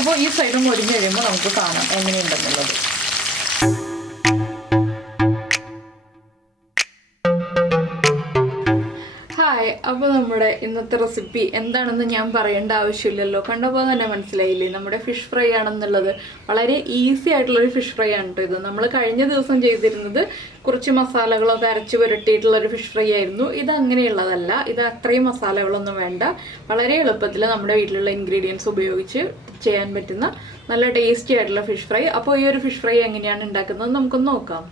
അപ്പോൾ ഈ സൈഡും മൊരിഞ്ഞ് കഴിയുമ്പോൾ നമുക്ക് കാണാം എങ്ങനെയുണ്ടെന്നുള്ളത്. ഹായ്, അപ്പോൾ നമ്മുടെ ഇന്നത്തെ റെസിപ്പി എന്താണെന്ന് ഞാൻ പറയേണ്ട ആവശ്യമില്ലല്ലോ, കണ്ടപ്പോൾ തന്നെ മനസ്സിലായില്ലേ നമ്മുടെ ഫിഷ് ഫ്രൈ ആണെന്നുള്ളത്. വളരെ ഈസി ആയിട്ടുള്ളൊരു ഫിഷ് ഫ്രൈ ആണ് കേട്ടോ ഇത്. നമ്മൾ കഴിഞ്ഞ ദിവസം ചെയ്തിരുന്നത് കുറച്ച് മസാലകളൊക്കെ അരച്ച് പുരട്ടിയിട്ടുള്ളൊരു ഫിഷ് ഫ്രൈ ആയിരുന്നു. ഇത് അങ്ങനെയുള്ളതല്ല. ഇത് അത്രയും മസാലകളൊന്നും വേണ്ട. വളരെ എളുപ്പത്തിൽ നമ്മുടെ വീട്ടിലുള്ള ഇൻഗ്രീഡിയൻസ് ഉപയോഗിച്ച് ചെയ്യാൻ പറ്റുന്ന നല്ല ടേസ്റ്റി ആയിട്ടുള്ള ഫിഷ് ഫ്രൈ. അപ്പോൾ ഈ ഒരു ഫിഷ് ഫ്രൈ എങ്ങനെയാണ് ഉണ്ടാക്കുന്നത് നമുക്കൊന്ന് നോക്കാം.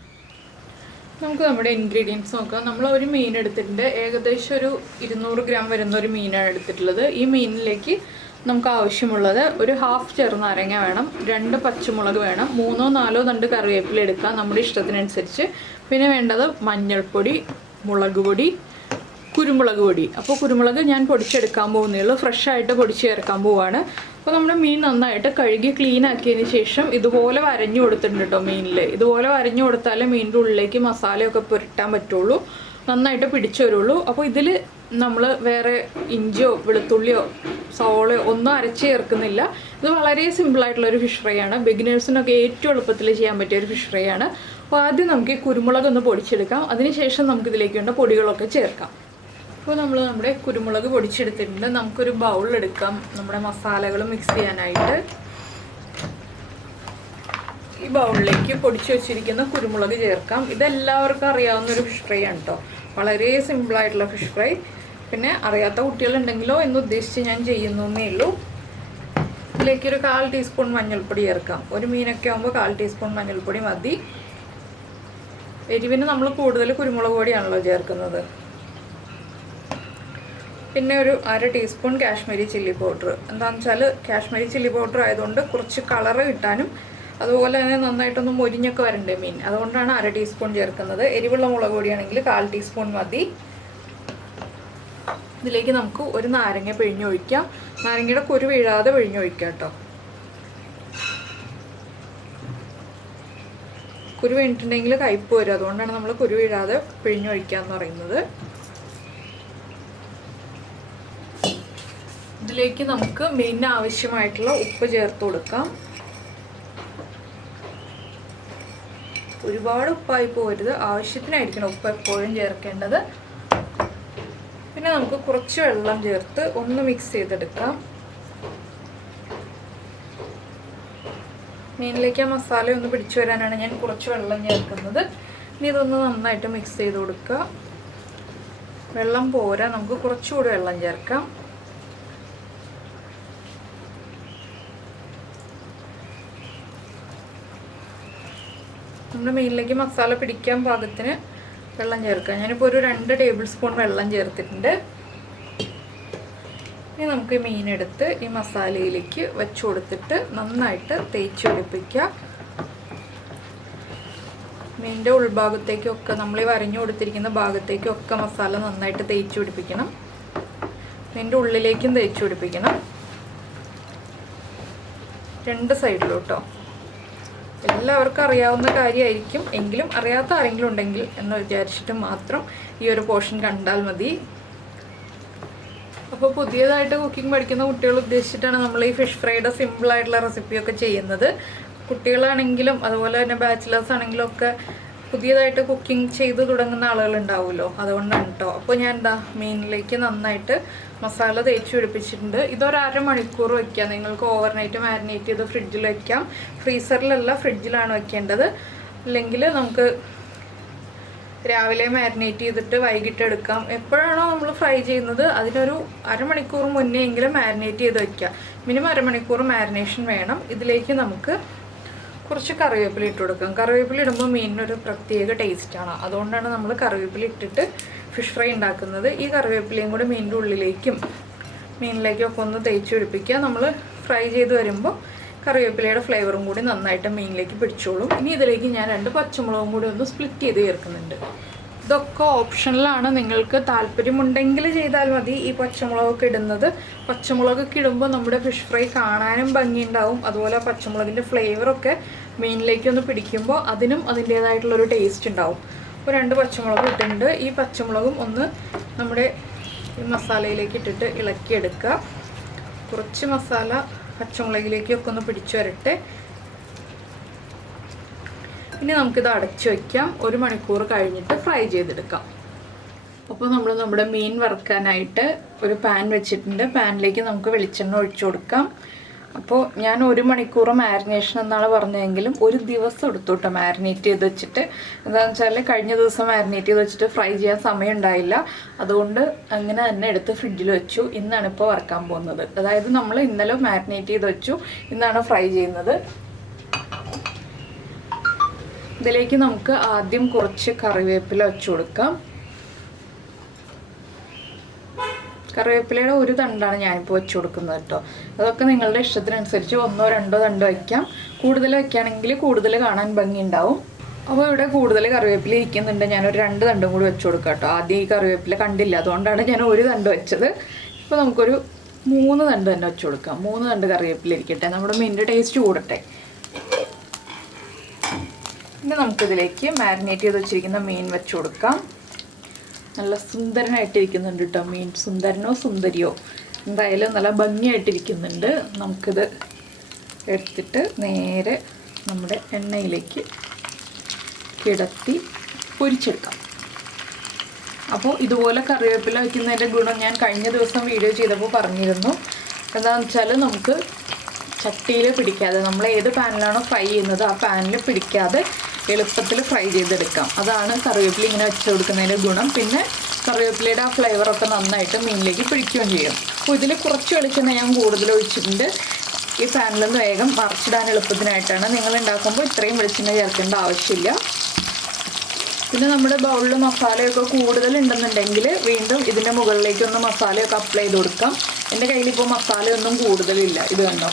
നമുക്ക് നമ്മുടെ ഇൻഗ്രീഡിയൻസ് നോക്കാം. നമ്മൾ ഒരു മീൻ എടുത്തിട്ടുണ്ട്. ഏകദേശം ഒരു 200 ഗ്രാം വരുന്ന ഒരു മീനാണ് എടുത്തിട്ടുള്ളത്. ഈ മീനിലേക്ക് നമുക്ക് ആവശ്യമുള്ളത് ഒരു ഹാഫ് ചെറുനാരങ്ങ വേണം, 2 പച്ചമുളക് വേണം, 3-4 തണ്ട് കറിവേപ്പില എടുക്കാം നമ്മുടെ ഇഷ്ടത്തിനനുസരിച്ച്. പിന്നെ വേണ്ടത് മഞ്ഞൾപ്പൊടി, മുളക് പൊടി, കുരുമുളക് പൊടി. അപ്പോൾ കുരുമുളക് ഞാൻ പൊടിച്ചെടുക്കാൻ പോകുന്നേ ഉള്ളൂ, ഫ്രഷായിട്ട് പൊടിച്ച് ചേർക്കാൻ പോവുകയാണ്. അപ്പോൾ നമ്മുടെ മീൻ നന്നായിട്ട് കഴുകി ക്ലീൻ ആക്കിയതിന് ശേഷം ഇതുപോലെ വരഞ്ഞു കൊടുത്തിട്ടുണ്ട് കേട്ടോ മീനിൽ. ഇതുപോലെ വരഞ്ഞു കൊടുത്താലേ മീനിൻ്റെ ഉള്ളിലേക്ക് മസാലയൊക്കെ പുരട്ടാൻ പറ്റുള്ളൂ, നന്നായിട്ട് പിടിച്ചു വരുള്ളൂ. അപ്പോൾ ഇതിൽ നമ്മൾ വേറെ ഇഞ്ചിയോ വെളുത്തുള്ളിയോ സവോളയോ ഒന്നും അരച്ച് ചേർക്കുന്നില്ല. ഇത് വളരെ സിമ്പിളായിട്ടുള്ളൊരു ഫിഷ് ഫ്രൈ ആണ്. ബിഗിനേഴ്സിനൊക്കെ ഏറ്റവും എളുപ്പത്തിൽ ചെയ്യാൻ പറ്റിയ ഒരു ഫിഷ് ഫ്രൈ ആണ്. അപ്പോൾ ആദ്യം നമുക്ക് കുരുമുളക് ഒന്ന് പൊടിച്ചെടുക്കാം. അതിനുശേഷം നമുക്കിതിലേക്ക് വേണ്ട പൊടികളൊക്കെ ചേർക്കാം. ഇപ്പോൾ നമ്മൾ നമ്മുടെ കുരുമുളക് പൊടിച്ചെടുത്തിട്ടുണ്ട്. നമുക്കൊരു ബൗളിലെടുക്കാം നമ്മുടെ മസാലകൾ മിക്സ് ചെയ്യാനായിട്ട്. ഈ ബൗളിലേക്ക് പൊടിച്ചു വെച്ചിരിക്കുന്ന കുരുമുളക് ചേർക്കാം. ഇതെല്ലാവർക്കും അറിയാവുന്നൊരു ഫിഷ് ഫ്രൈ ആണ് കേട്ടോ, വളരെ സിമ്പിളായിട്ടുള്ള ഫിഷ് ഫ്രൈ. പിന്നെ അറിയാത്ത കുട്ടികളുണ്ടെങ്കിലോ എന്ന് ഉദ്ദേശിച്ച് ഞാൻ ചെയ്യുന്നേ ഉള്ളൂ. ഇതിലേക്കൊരു 1/4 ടീസ്പൂൺ മഞ്ഞൾപ്പൊടി ചേർക്കാം. ഒരു മീനൊക്കെ ആകുമ്പോൾ 1/4 ടീസ്പൂൺ മഞ്ഞൾപ്പൊടി മതി. എരിവിന് നമ്മൾ കൂടുതൽ കുരുമുളക് പൊടിയാണല്ലോ ചേർക്കുന്നത്. പിന്നെ ഒരു 1/2 ടീസ്പൂൺ കാശ്മീരി ചില്ലി പൗഡർ. എന്താണെന്ന് വെച്ചാൽ കാശ്മീരി ചില്ലി പൗഡർ ആയതുകൊണ്ട് കുറച്ച് കളറ് കിട്ടാനും അതുപോലെ തന്നെ നന്നായിട്ടൊന്ന് മൊരിഞ്ഞൊക്കെ വരണ്ടേ മീൻ, അതുകൊണ്ടാണ് 1/2 ടീസ്പൂൺ ചേർക്കുന്നത്. എരിവുള്ള മുളക് പൊടിയാണെങ്കിൽ 1/4 ടീസ്പൂൺ മതി. ഇതിലേക്ക് നമുക്ക് ഒരു നാരങ്ങ പിഴിഞ്ഞൊഴിക്കാം. നാരങ്ങയുടെ കുരു വീഴാതെ പിഴിഞ്ഞൊഴിക്കാം കേട്ടോ. കുരു വീണിട്ടുണ്ടെങ്കിൽ കയ്പ്പ് വരും, അതുകൊണ്ടാണ് നമ്മൾ കുരു വീഴാതെ പിഴിഞ്ഞൊഴിക്കുക എന്ന് പറയുന്നത്. ഇതിലേക്ക് നമുക്ക് മീനിന് ആവശ്യമായിട്ടുള്ള ഉപ്പ് ചേർത്ത് കൊടുക്കാം. ഒരുപാട് ഉപ്പായി പോകരുത്, ആവശ്യത്തിനായിരിക്കണം ഉപ്പ് എപ്പോഴും ചേർക്കേണ്ടത്. പിന്നെ നമുക്ക് കുറച്ച് വെള്ളം ചേർത്ത് ഒന്ന് മിക്സ് ചെയ്തെടുക്കാം. മീനിലേക്ക് ആ മസാല ഒന്ന് പിടിച്ചു വരാനാണ് ഞാൻ കുറച്ച് വെള്ളം ചേർക്കുന്നത്. ഇനി ഇതൊന്ന് നന്നായിട്ട് മിക്സ് ചെയ്ത് കൊടുക്കുക. വെള്ളം പോരാ, നമുക്ക് കുറച്ചുകൂടി വെള്ളം ചേർക്കാം. നമ്മുടെ മീനിലേക്ക് മസാല പിടിക്കാൻ പാകത്തിന് വെള്ളം ചേർക്കാം. ഞാനിപ്പോൾ ഒരു 2 ടേബിൾ സ്പൂൺ വെള്ളം ചേർത്തിട്ടുണ്ട്. ഇനി നമുക്ക് മീനെടുത്ത് ഈ മസാലയിലേക്ക് വെച്ച് കൊടുത്തിട്ട് നന്നായിട്ട് തേച്ച് പിടിപ്പിക്കുക. മീനിൻ്റെ ഉൾഭാഗത്തേക്കൊക്കെ നമ്മൾ ഈ വരഞ്ഞു കൊടുത്തിരിക്കുന്ന ഭാഗത്തേക്കൊക്കെ മസാല നന്നായിട്ട് തേച്ച് പിടിപ്പിക്കണം. മീനിൻ്റെ ഉള്ളിലേക്കും തേച്ച് പിടിപ്പിക്കണം, 2 സൈഡിലും കേട്ടോ. എല്ലാവർക്കും അറിയാവുന്ന കാര്യമായിരിക്കും, എങ്കിലും അറിയാത്ത ആരെങ്കിലും ഉണ്ടെങ്കിൽ എന്ന് വിചാരിച്ചിട്ട് മാത്രം ഈ ഒരു പോർഷൻ കണ്ടാൽ മതി. അപ്പോൾ പുതിയതായിട്ട് കുക്കിംഗ് പഠിക്കുന്ന കുട്ടികൾ ഉദ്ദേശിച്ചിട്ടാണ് നമ്മൾ ഈ ഫിഷ് ഫ്രൈയുടെ സിമ്പിളായിട്ടുള്ള റെസിപ്പിയൊക്കെ ചെയ്യുന്നത്. കുട്ടികളാണെങ്കിലും അതുപോലെ തന്നെ ബാച്ചിലേഴ്സ് ആണെങ്കിലും ഒക്കെ പുതിയതായിട്ട് കുക്കിംഗ് ചെയ്ത് തുടങ്ങുന്ന ആളുകളുണ്ടാവുമല്ലോ, അതുകൊണ്ടാണ് കേട്ടോ. അപ്പോൾ ഞാൻ മീനിലേക്ക് നന്നായിട്ട് മസാല തേച്ച് പിടിപ്പിച്ചിട്ടുണ്ട്. ഇതൊരു 1/2 മണിക്കൂർ വയ്ക്കാം. നിങ്ങൾക്ക് ഓവർനൈറ്റ് മാരിനേറ്റ് ചെയ്ത് ഫ്രിഡ്ജിൽ വയ്ക്കാം. ഫ്രീസറിലല്ല, ഫ്രിഡ്ജിലാണ് വയ്ക്കേണ്ടത്. അല്ലെങ്കിൽ നമുക്ക് രാവിലെ മാരിനേറ്റ് ചെയ്തിട്ട് വൈകിട്ട് എടുക്കാം. എപ്പോഴാണോ നമ്മൾ ഫ്രൈ ചെയ്യുന്നത് അതിനൊരു 1/2 മണിക്കൂർ മുന്നേ എങ്കിലും മാരിനേറ്റ് ചെയ്ത് വയ്ക്കുക. മിനിമം 1/2 മണിക്കൂർ മാരിനേഷൻ വേണം. ഇതിലേക്ക് നമുക്ക് കുറച്ച് കറിവേപ്പില ഇട്ട് കൊടുക്കാം. കറിവേപ്പില ഇടുമ്പോൾ മീനിനൊരു പ്രത്യേക ടേസ്റ്റാണ്, അതുകൊണ്ടാണ് നമ്മൾ കറിവേപ്പില ഇട്ടിട്ട് ഫിഷ് ഫ്രൈ ഉണ്ടാക്കുന്നത്. ഈ കറിവേപ്പിലയും കൂടെ മീനിൻ്റെ ഉള്ളിലേക്കും മീനിലേക്കും ഒക്കെ ഒന്ന് തേച്ച് പിടിപ്പിക്കുക. നമ്മൾ ഫ്രൈ ചെയ്ത് വരുമ്പോൾ കറിവേപ്പിലയുടെ ഫ്ലേവറും കൂടി നന്നായിട്ട് മീനിലേക്ക് പിടിച്ചോളും. ഇനി ഇതിലേക്ക് ഞാൻ 2 പച്ചമുളകും കൂടി ഒന്ന് സ്പ്ലിറ്റ് ചെയ്ത് ചേർക്കുന്നുണ്ട്. ഇതൊക്കെ ഓപ്ഷണലാണ്, നിങ്ങൾക്ക് താല്പര്യമുണ്ടെങ്കിൽ ചെയ്താൽ മതി ഈ പച്ചമുളകൊക്കെ ഇടുന്നത്. പച്ചമുളകൊക്കെ ഇടുമ്പോൾ നമ്മുടെ ഫിഷ് ഫ്രൈ കാണാനും ഭംഗിയുണ്ടാവും. അതുപോലെ പച്ചമുളകിൻ്റെ ഫ്ലേവറൊക്കെ മീനിലേക്കൊന്ന് പിടിക്കുമ്പോൾ അതിനും അതിൻ്റേതായിട്ടുള്ളൊരു ടേസ്റ്റ് ഉണ്ടാവും. അപ്പോൾ 2 പച്ചമുളക് ഇട്ടിട്ടുണ്ട്. ഈ പച്ചമുളകും ഒന്ന് നമ്മുടെ ഈ മസാലയിലേക്ക് ഇട്ടിട്ട് ഇളക്കിയെടുക്കുക. കുറച്ച് മസാല പച്ചമുളകിലേക്കൊക്കെ ഒന്ന് പിടിച്ചു വരട്ടെ. ഇനി നമുക്കിത് അടച്ചു വയ്ക്കാം. 1 മണിക്കൂർ കഴിഞ്ഞിട്ട് ഫ്രൈ ചെയ്തെടുക്കാം. അപ്പോൾ നമ്മൾ നമ്മുടെ മീൻ വറുക്കാനായിട്ട് ഒരു പാൻ വെച്ചിട്ടുണ്ട്. പാനിലേക്ക് നമുക്ക് വെളിച്ചെണ്ണ ഒഴിച്ചു കൊടുക്കാം. അപ്പോൾ ഞാൻ 1 മണിക്കൂർ മാരിനേഷൻ എന്നാണ് പറഞ്ഞതെങ്കിലും 1 ദിവസം എടുത്തു കേട്ടോ മാരിനേറ്റ് ചെയ്ത് വെച്ചിട്ട്. എന്താണെന്ന് വെച്ചാൽ കഴിഞ്ഞ ദിവസം മാരിനേറ്റ് ചെയ്ത് വെച്ചിട്ട് ഫ്രൈ ചെയ്യാൻ സമയം ഉണ്ടായില്ല. അതുകൊണ്ട് അങ്ങനെ തന്നെ എടുത്ത് ഫ്രിഡ്ജിൽ വെച്ചു. ഇന്നാണ് ഇപ്പോൾ വറുക്കാൻ പോകുന്നത്. അതായത് നമ്മൾ ഇന്നലെ മാരിനേറ്റ് ചെയ്ത് വെച്ചു, ഇന്നാണ് ഫ്രൈ ചെയ്യുന്നത്. ഇതിലേക്ക് നമുക്ക് ആദ്യം കുറച്ച് കറിവേപ്പില വെച്ച് കൊടുക്കാം. കറിവേപ്പിലയുടെ 1 തണ്ടാണ് ഞാനിപ്പോൾ വെച്ച് കൊടുക്കുന്നത് കേട്ടോ. അതൊക്കെ നിങ്ങളുടെ ഇഷ്ടത്തിനനുസരിച്ച് 1 2 തണ്ട് വയ്ക്കാം. കൂടുതൽ വയ്ക്കുകയാണെങ്കിൽ കൂടുതൽ കാണാൻ ഭംഗി ഉണ്ടാവും. അപ്പോൾ ഇവിടെ കൂടുതൽ കറിവേപ്പില ഇരിക്കുന്നുണ്ട്. ഞാനൊരു 2 തണ്ടും കൂടി വെച്ച് കൊടുക്കാം കേട്ടോ. ആദ്യം ഈ കറിവേപ്പില കണ്ടില്ല, അതുകൊണ്ടാണ് ഞാൻ 1 തണ്ട് വെച്ചത്. ഇപ്പോൾ നമുക്കൊരു 3 തണ്ട് തന്നെ വെച്ച് കൊടുക്കാം. 3 തണ്ട് കറിവേപ്പില ഇരിക്കട്ടെ, നമ്മുടെ മീനിൻ്റെ ടേസ്റ്റ് കൂടട്ടെ. ഇനി നമുക്കിതിലേക്ക് മാരിനേറ്റ് ചെയ്ത് വെച്ചിരിക്കുന്ന മീൻ വെച്ച് കൊടുക്കാം. നല്ല സുന്ദരനായിട്ടിരിക്കുന്നുണ്ട് കേട്ടോ മീൻ. സുന്ദരനോ സുന്ദരിയോ എന്തായാലും നല്ല ഭംഗിയായിട്ടിരിക്കുന്നുണ്ട്. നമുക്കിത് എടുത്തിട്ട് നേരെ നമ്മുടെ എണ്ണയിലേക്ക് കിടത്തി പൊരിച്ചെടുക്കാം. അപ്പോൾ ഇതുപോലെ കറിവേപ്പില വയ്ക്കുന്നതിൻ്റെ ഗുണം ഞാൻ കഴിഞ്ഞ ദിവസം വീഡിയോ ചെയ്തപ്പോൾ പറഞ്ഞിരുന്നു. എന്താണെന്ന് വെച്ചാൽ നമുക്ക് ചട്ടിയിൽ പിടിക്കാതെ, നമ്മൾ ഏത് പാനിലാണോ ഫ്രൈ ചെയ്യുന്നത് ആ പാനിൽ പിടിക്കാതെ എളുപ്പത്തിൽ ഫ്രൈ ചെയ്തെടുക്കാം. അതാണ് കറിവേപ്പില ഇങ്ങനെ വെച്ച് കൊടുക്കുന്നതിൻ്റെ ഗുണം. പിന്നെ കറിവേപ്പിലയുടെ ആ ഫ്ലേവറൊക്കെ നന്നായിട്ട് മീനിലേക്ക് പിടിക്കുകയും ചെയ്യും. അപ്പോൾ ഇതിൽ കുറച്ച് വെളിച്ചെണ്ണ ഞാൻ കൂടുതൽ ഒഴിച്ചിട്ടുണ്ട്. ഈ പാനിലൊന്ന് വേഗം മറിച്ചിടാൻ എളുപ്പത്തിനായിട്ടാണ്. നിങ്ങൾ ഉണ്ടാക്കുമ്പോൾ ഇത്രയും വെളിച്ചെണ്ണ ചേർക്കേണ്ട ആവശ്യമില്ല. പിന്നെ നമ്മുടെ ബൗളിൽ മസാലയൊക്കെ കൂടുതലുണ്ടെന്നുണ്ടെങ്കിൽ വീണ്ടും ഇതിൻ്റെ മുകളിലേക്കൊന്ന് മസാലയൊക്കെ അപ്ലൈ ചെയ്ത് കൊടുക്കാം. എൻ്റെ കയ്യിലിപ്പോൾ മസാലയൊന്നും കൂടുതലില്ല. ഇത് കണ്ടോ,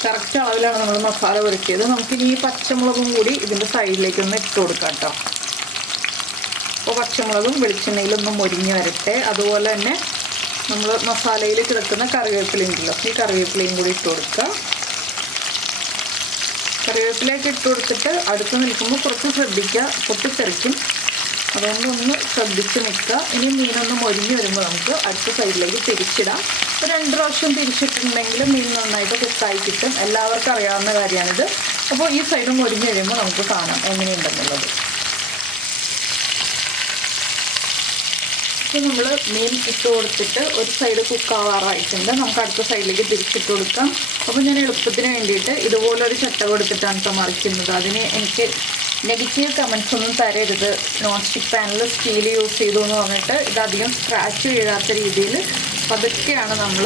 കറക്റ്റ് അളവിലാണ് നമ്മൾ മസാല പുരട്ടിയത്. നമുക്കിനി ഈ പച്ചമുളകും കൂടി ഇതിൻ്റെ സൈഡിലേക്കൊന്ന് ഇട്ട് കൊടുക്കാം കേട്ടോ. അപ്പോൾ പച്ചമുളകും വെളിച്ചെണ്ണയിലൊന്നും മൊരിഞ്ഞ് വരട്ടെ. അതുപോലെ തന്നെ നമ്മൾ മസാലയിൽ കിടക്കുന്ന കറിവേപ്പിലയും ഉണ്ടല്ലോ, ഈ കറിവേപ്പിലയും കൂടി ഇട്ട് കൊടുക്കുക. കറിവേപ്പിലയൊക്കെ ഇട്ട് കൊടുത്തിട്ട് അടുത്ത് നിൽക്കുമ്പോൾ കുറച്ച് ശ്രദ്ധിക്കുക, പൊട്ടിത്തെറിക്കും. അതുകൊണ്ട് ഒന്ന് ശ്രദ്ധിച്ച് നിൽക്കുക. ഇനി മീനൊന്ന് മൊരിഞ്ഞ് വരുമ്പോൾ നമുക്ക് അടുത്ത സൈഡിലേക്ക് തിരിച്ചിടാം. ഇപ്പോൾ 2 പ്രാവശ്യം തിരിച്ചിട്ടുണ്ടെങ്കിൽ മീൻ നന്നായിട്ട് കുക്കായി കിട്ടും. എല്ലാവർക്കും അറിയാവുന്ന കാര്യമാണിത്. അപ്പോൾ ഈ സൈഡ് മൊരിഞ്ഞ് കഴിയുമ്പോൾ നമുക്ക് കാണാം എങ്ങനെയുണ്ടെന്നുള്ളത്. ഇപ്പോൾ നമ്മൾ മീൻ ഇട്ട് കൊടുത്തിട്ട് ഒരു സൈഡ് കുക്കാവാറായിട്ടുണ്ട്. നമുക്ക് അടുത്ത സൈഡിലേക്ക് തിരിച്ചിട്ട് കൊടുക്കാം. അപ്പോൾ ഞാൻ എളുപ്പത്തിന് വേണ്ടിയിട്ട് ഇതുപോലൊരു ചട്ട കൊടുത്തിട്ടാണ് ഇപ്പോൾ മറിക്കുന്നത്. അതിന് എനിക്ക് നെഗറ്റീവ് കമൻസ് ഒന്നും തരരുത്. നോൺ സ്റ്റിക്ക് പാനിൽ സ്റ്റീൽ യൂസ് ചെയ്തു എന്ന് പറഞ്ഞിട്ട് ഇതധികം സ്ക്രാച്ച് വീഴാത്ത രീതിയിൽ പതുക്കെയാണ് നമ്മൾ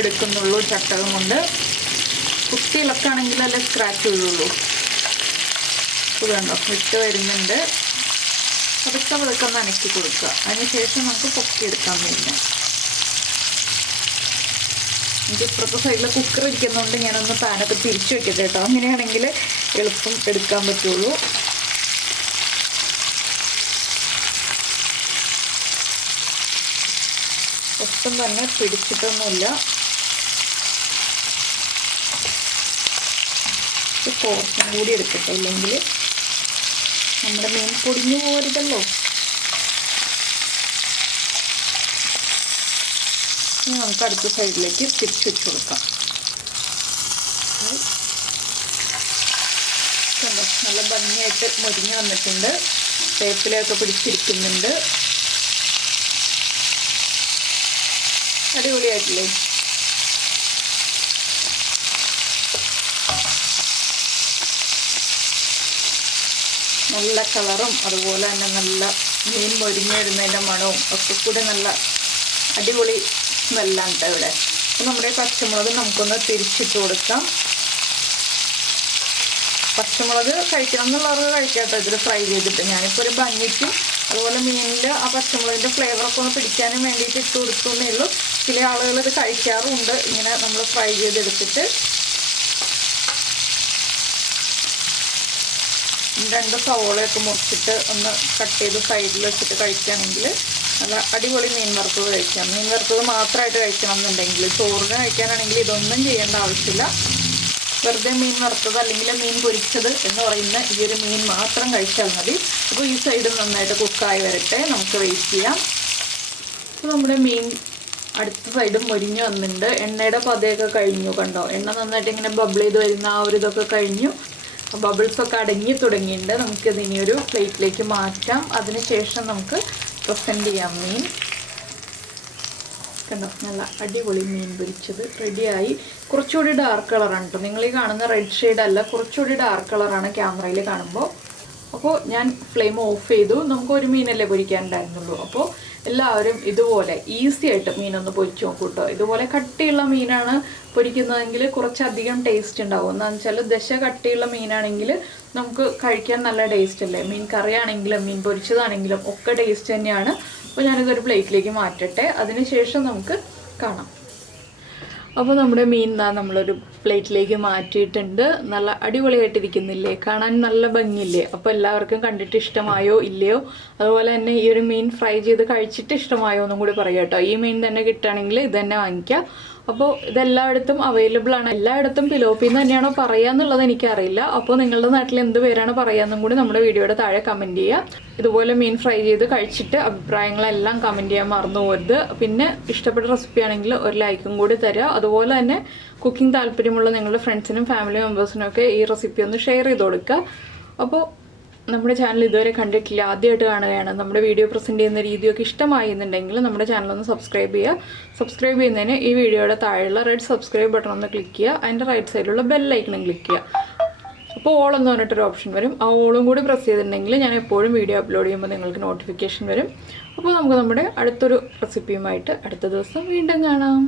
എടുക്കുന്നുള്ളൂ. ചട്ടകം കൊണ്ട് കുട്ടികളൊക്കെയാണെങ്കിലല്ലേ സ്ക്രാച്ച് വീഴുള്ളൂ. ഇത് കണ്ടോ, വിട്ട് വരുന്നുണ്ട്. പതുക്കെ ഒന്ന് അനക്കി കൊടുക്കുക. അതിനുശേഷം നമുക്ക് പൊക്കിയെടുക്കാൻ വേണ്ടി. എനിക്ക് ഇപ്പുറത്തെ സൈഡിൽ കുക്കർ ഇരിക്കുന്നതുകൊണ്ട് ഞാനൊന്ന് പാനൊക്കെ തിരിച്ചു വെക്കട്ടെ കേട്ടോ. അങ്ങനെയാണെങ്കിൽ എളുപ്പം എടുക്കാൻ പറ്റുള്ളൂ. ഒട്ടും തന്നെ പിടിച്ചിട്ടൊന്നുമില്ല. പോർഷൻ കൂടി എടുക്കട്ടെ, ഇല്ലെങ്കിൽ നമ്മുടെ മീൻ പൊടിഞ്ഞു പോരുതല്ലോ. ഇനി നമുക്ക് അടുത്ത സൈഡിലേക്ക് തിരിച്ചു വെച്ച് കൊടുക്കാം. കണ്ടോ, നല്ല ഭംഗിയായിട്ട് മൊരിഞ്ഞ് വന്നിട്ടുണ്ട്. വേപ്പിലയൊക്കെ പിടിച്ചിരിക്കുന്നുണ്ട്. അടിപൊളിയായിട്ടില്ലേ? നല്ല കളറും അതുപോലെ തന്നെ നല്ല മീൻ മൊരിഞ്ഞ് വരുന്നതിൻ്റെ മണവും ഒക്കെ കൂടെ നല്ല അടിപൊളി സ്മെല്ലാണ് കേട്ടോ ഇവിടെ. അപ്പോൾ നമ്മുടെ പച്ചമുളക് നമുക്കൊന്ന് തിരിച്ചിട്ട് കൊടുക്കാം. പച്ചമുളക് കഴിക്കണം എന്നുള്ളവർക്ക് കഴിക്കാട്ടോ ഇതിൽ ഫ്രൈ ചെയ്തിട്ട്. ഞാനിപ്പോൾ ഒരു ഭംഗിക്കും അതുപോലെ മീനിൽ ആ പച്ചമുളകിൻ്റെ ഫ്ലേവറൊക്കെ ഒന്ന് പിടിക്കാനും വേണ്ടിയിട്ട് ഇട്ട് കൊടുക്കുന്നേ ഉള്ളൂ. ചില ആളുകൾ ഇത് കഴിക്കാറുണ്ട് ഇങ്ങനെ നമ്മൾ ഫ്രൈ ചെയ്തെടുത്തിട്ട്. 2 സവോളയൊക്കെ മുറിച്ചിട്ട് ഒന്ന് കട്ട് ചെയ്ത് സൈഡിൽ വെച്ചിട്ട് കഴിക്കുകയാണെങ്കിൽ നല്ല അടിപൊളി മീൻ വറുത്തത് കഴിക്കാം. മീൻ വറുത്തത് മാത്രമായിട്ട് കഴിക്കണം എന്നുണ്ടെങ്കിൽ, ചോറിന് കഴിക്കാനാണെങ്കിൽ ഇതൊന്നും ചെയ്യേണ്ട ആവശ്യമില്ല. വെറുതെ മീൻ വറുത്തത് അല്ലെങ്കിൽ മീൻ പൊരിച്ചത് എന്ന് പറയുന്ന ഈ ഒരു മീൻ മാത്രം കഴിച്ചാൽ മതി. അപ്പോൾ ഈ സൈഡ് നന്നായിട്ട് കുക്കായി വരട്ടെ, നമുക്ക് വെയിറ്റ് ചെയ്യാം. അപ്പോൾ നമ്മുടെ മീൻ അടുത്ത സൈഡും മൊരിഞ്ഞ് വന്നിട്ടുണ്ട്. എണ്ണയുടെ പതയൊക്കെ കഴിഞ്ഞു കണ്ടോ. എണ്ണ നന്നായിട്ട് ഇങ്ങനെ ബബിൾ ചെയ്ത് വരുന്ന ആ ഒരു ഇതൊക്കെ കഴിഞ്ഞു. ബബിൾസൊക്കെ അടങ്ങി തുടങ്ങിയിട്ടുണ്ട്. നമുക്കിത് ഇനിയൊരു പ്ലേറ്റിലേക്ക് മാറ്റാം. അതിനുശേഷം നമുക്ക് പ്രസൻറ്റ് ചെയ്യാം. മീൻ കണ്ടോ, നല്ല അടിപൊളി മീൻ പൊരിച്ചത് റെഡിയായി. കുറച്ചുകൂടി ഡാർക്ക് കളറാണ് കേട്ടോ. നിങ്ങൾ ഈ കാണുന്ന റെഡ് ഷെയ്ഡ് അല്ല, കുറച്ചുകൂടി ഡാർക്ക് കളറാണ് ക്യാമറയിൽ കാണുമ്പോൾ. അപ്പോൾ ഞാൻ ഫ്ലെയിം ഓഫ് ചെയ്തു. നമുക്ക് ഒരു മീനല്ലേ പൊരിക്കാനുണ്ടായിരുന്നുള്ളൂ. അപ്പോൾ എല്ലാവരും ഇതുപോലെ ഈസി ആയിട്ട് മീനൊന്ന് പൊരിച്ച് നോക്കൂ കേട്ടോ. ഇതുപോലെ കട്ടിയുള്ള മീനാണ് പൊരിക്കുന്നതെങ്കിൽ കുറച്ചധികം ടേസ്റ്റ് ഉണ്ടാവും. എന്താണെന്ന് വെച്ചാൽ ദശ കട്ടിയുള്ള മീനാണെങ്കിൽ നമുക്ക് കഴിക്കാൻ നല്ല ടേസ്റ്റ് അല്ലേ. മീൻ കറിയാണെങ്കിലും മീൻ പൊരിച്ചതാണെങ്കിലും ഒക്കെ ടേസ്റ്റ് തന്നെയാണ്. അപ്പോൾ ഞാനിതൊരു പ്ലേറ്റിലേക്ക് മാറ്റട്ടെ. അതിനുശേഷം നമുക്ക് കാണാം. അപ്പോൾ നമ്മുടെ മീൻ നമ്മളൊരു പ്ലേറ്റിലേക്ക് മാറ്റിയിട്ടുണ്ട്. നല്ല അടിപൊളിയായിട്ടിരിക്കുന്നില്ലേ, കാണാൻ നല്ല ഭംഗിയില്ലേ. അപ്പോൾ എല്ലാവർക്കും കണ്ടിട്ട് ഇഷ്ടമായോ ഇല്ലയോ, അതുപോലെ തന്നെ ഈ ഒരു മീൻ ഫ്രൈ ചെയ്ത് കഴിച്ചിട്ട് ഇഷ്ടമായോ എന്നും കൂടി പറയാം കേട്ടോ. ഈ മീൻ തന്നെ കിട്ടുകയാണെങ്കിൽ ഇത് തന്നെ വാങ്ങിക്കാം. അപ്പോൾ ഇതെല്ലായിടത്തും അവൈലബിൾ ആണ്. എല്ലായിടത്തും പിലോപ്പിന്ന് തന്നെയാണോ പറയുക എന്നുള്ളത് എനിക്കറിയില്ല. അപ്പോൾ നിങ്ങളുടെ നാട്ടിൽ എന്ത് പേരാണ് പറയുകയെന്നും കൂടി നമ്മുടെ വീഡിയോയുടെ താഴെ കമൻറ്റ് ചെയ്യുക. ഇതുപോലെ മീൻ ഫ്രൈ ചെയ്ത് കഴിച്ചിട്ട് അഭിപ്രായങ്ങളെല്ലാം കമൻറ്റ് ചെയ്യാൻ മറന്നു പോകരുത്. പിന്നെ ഇഷ്ടപ്പെട്ട റെസിപ്പി ആണെങ്കിൽ ഒരു ലൈക്കും കൂടി തരിക. അതുപോലെ തന്നെ കുക്കിംഗ് താല്പര്യമുള്ള നിങ്ങളുടെ ഫ്രണ്ട്സിനും ഫാമിലി മെമ്പേഴ്സിനും ഒക്കെ ഈ റെസിപ്പി ഒന്ന് ഷെയർ ചെയ്ത് കൊടുക്കുക. അപ്പോൾ നമ്മുടെ ചാനൽ ഇതുവരെ കണ്ടിട്ടില്ല, ആദ്യമായിട്ട് കാണുകയാണ്, നമ്മുടെ വീഡിയോ പ്രസൻറ്റ് ചെയ്യുന്ന രീതിയൊക്കെ ഇഷ്ടമായി എന്നുണ്ടെങ്കിൽ നമ്മുടെ ചാനലൊന്ന് സബ്സ്ക്രൈബ് ചെയ്യുക. സബ്സ്ക്രൈബ് ചെയ്യുന്നതിന് ഈ വീഡിയോയുടെ താഴെയുള്ള റെഡ് സബ്സ്ക്രൈബ് ബട്ടൺ ഒന്ന് ക്ലിക്ക് ചെയ്യുക. അതിൻ്റെ റൈറ്റ് സൈഡിലുള്ള ബെല്ലൈക്കണും ക്ലിക്ക് ചെയ്യുക. അപ്പോൾ ഓൾ എന്ന് പറഞ്ഞിട്ടൊരു ഓപ്ഷൻ വരും. ആ ഓളും കൂടി പ്രസ് ചെയ്തിട്ടുണ്ടെങ്കിൽ ഞാൻ എപ്പോഴും വീഡിയോ അപ്ലോഡ് ചെയ്യുമ്പോൾ നിങ്ങൾക്ക് നോട്ടിഫിക്കേഷൻ വരും. അപ്പോൾ നമുക്ക് നമ്മുടെ അടുത്തൊരു റെസിപ്പിയുമായിട്ട് അടുത്ത ദിവസം വീണ്ടും കാണാം.